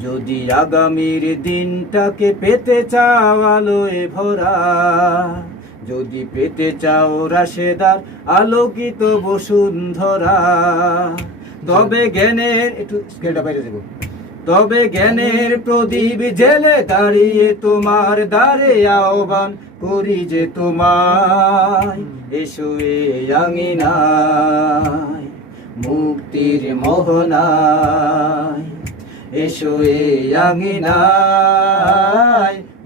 যদি আগামীর দিনটাকে পেতে চাও আলোয় ভরা, যদি পেতে চাও রাশেদার আলোকিত বসুন্ধরা, তবে জ্ঞানের, একটু স্কেলটা বাইরে যাব। তবে জ্ঞানের প্রদীপ জেলে দাঁড়িয়ে তোমার দ্বারে আহ্বান করি যে তোমায়, এসো এ মুক্তির মোহনায়। এসো এ আঙিনায়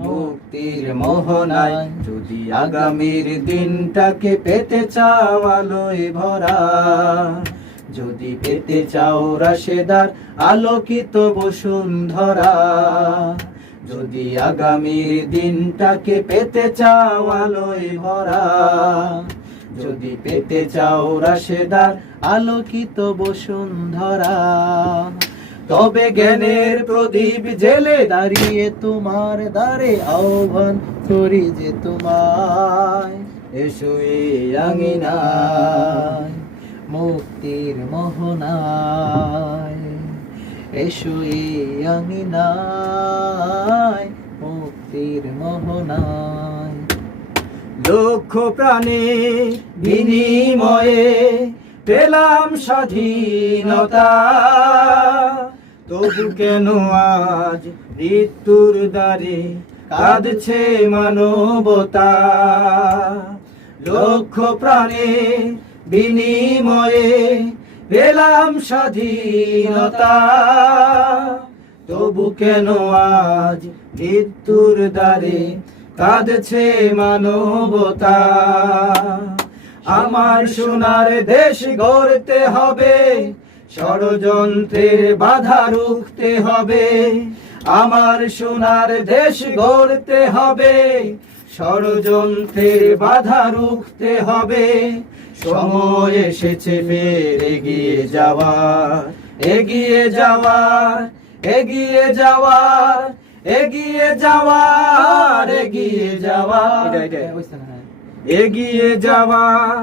মুক্তির মোহনায় যদি আগামীর দিনটাকে পেতে চাও আলোয় ভরা, যদি পেতে চাও রাশেদার আলোকিত বসুন্ধরা, যদি আগামীর দিনটাকে পেতে চাও আলোয় ভরা, যদি পেতে চাও রাশেদার আলোকিত বসুন্ধরা। তবে জ্ঞানের প্রদীপ জেলে দাঁড়িয়ে তোমার দ্বারে আহ্বান করি যে তোমায়। এসো আঙিনায়, মুক্তির মোহনায়। এসো আঙিনায়, মুক্তির মোহনায়। লক্ষ প্রাণে বিনিময়ে পেলাম স্বাধীনতা। তবু কেন আজ মৃত্যুর দ্বারে কাঁদছে মানবতা? লক্ষ প্রাণে বিনিময়ে পেলাম স্বাধীনতা। তবু কেন আজ মৃত্যুর দ্বারে কাঁদছে মানবতা? আমার সোনার দেশ গড়তে হবে ষড়যন্ত্রের বাধা রুখতে হবে আমার সোনার দেশ গড়তে হবে ষড়যন্ত্রের বাধা রুখতে হবে সময় এসেছে ফের এগিয়ে যাওয়ার এগিয়ে যাওয়ার এগিয়ে যাওয়ার এগিয়ে যাওয়ার এগিয়ে যাওয়ার। এগিয়ে যাওয়ার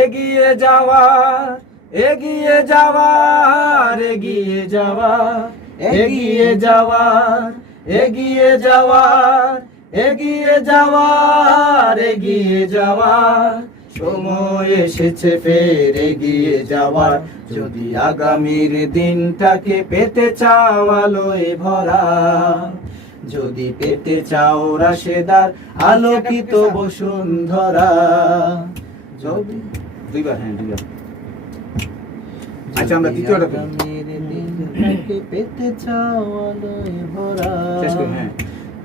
এগিয়ে যাওয়ার এগিয়ে যাওয়ার এগিয়ে যাওয়ার এগিয়ে যাওয়ার এগিয়ে যাওয়ার এগিয়ে যাওয়ার এগিয়ে যাওয়ার। সময় এসেছে ফের এগিয়ে যাওয়ার। যদি আগামীর দিনটাকে পেতে চাও আলোয় ভরা, যদি পেতে চাও রাশেদার আলোকিত বসুন্ধরা। যদি দুইবার হ্যাঁ দুইবার। আচ্ছা আমরা দ্বিতীয়টা পেতে চাও ভরা হ্যাঁ।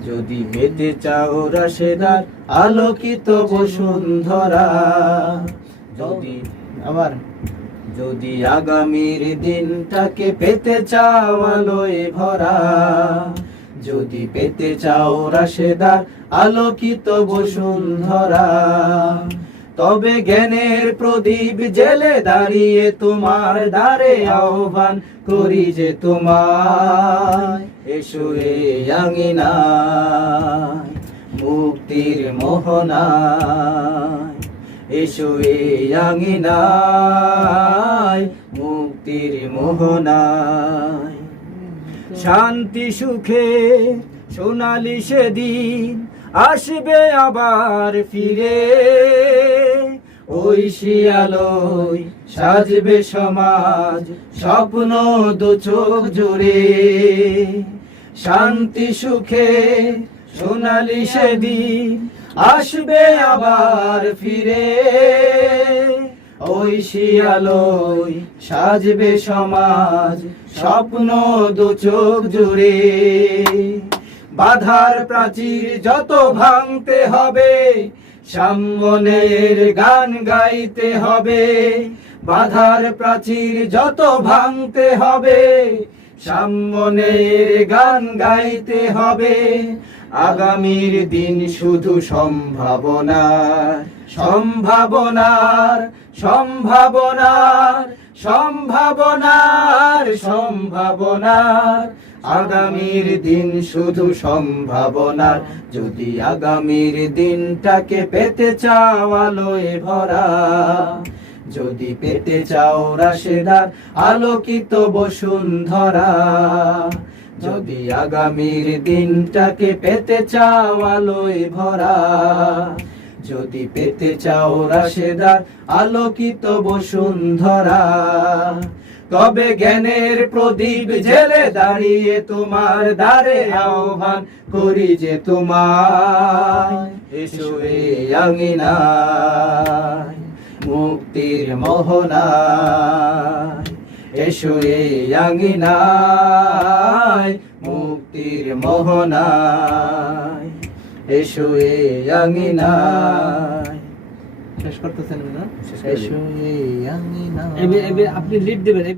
যদি পেতে চাও রাশেদার, আলোকিত বসুন্ধরা। যদি আবার, যদি আগামীর দিনটাকে পেতে চাও আলোয় ভরা। যদি পেতে চাও রাশেদার, আলোকিত বসুন্ধরা। তবে জ্ঞানের প্রদীপ জেলে দাঁড়িয়ে তোমার দ্বারে আহ্বান করি যে তোমার এসো এ আঙিনায়, মুক্তির মোহনা এসো এ আঙিনায়, মুক্তির মোহনায়। শান্তি, সুখে সোনালি সেদিন আসবে আবার ফিরে। ওই শিয়ালয় সাজবে সমাজ, স্বপ্ন দু চোখ জুড়ে। শান্তি, সুখে সোনালি সেদিন আসবে আবার ফিরে। ওই শিয়ালয় সাজবে সমাজ, স্বপ্ন দু চোখ জুড়ে। বাধার প্রাচীর যত ভাঙতে হবে সামনের গান গাইতে হবে, বাধার প্রাচীর যত ভাঙতে হবে সামনের গান গাইতে হবে, আগামীর দিন শুধু সম্ভাবনার সম্ভাবনার সম্ভাবনার সম্ভাবনার সম্ভাবনার আগামীর দিন শুধু সম্ভাবনার। যদি আগামীর দিনটাকে পেতে চাও আলোয় ভরা, যদি পেতে চাও রাশেদার আলোকিত বসুন্ধরা, যদি আগামীর দিনটাকে পেতে চাও আলোয় ভরা, যদি পেতে চাও রাশেদার আলোকিত বসুন্ধরা তবে জ্ঞানের প্রদীপ জেলে দাঁড়িয়ে তোমার দ্বারে আহ্বান করি যে তোমার এসো এই আঙিনায় মুক্তির মোহনা এসো এই আঙিনায় মুক্তির মোহনায়। এসো এই আঙিনায়। শেষ করতেছেন না? শেষ করে এসো এই আঙিনা এবার এবার আপনি লিড দেবেন।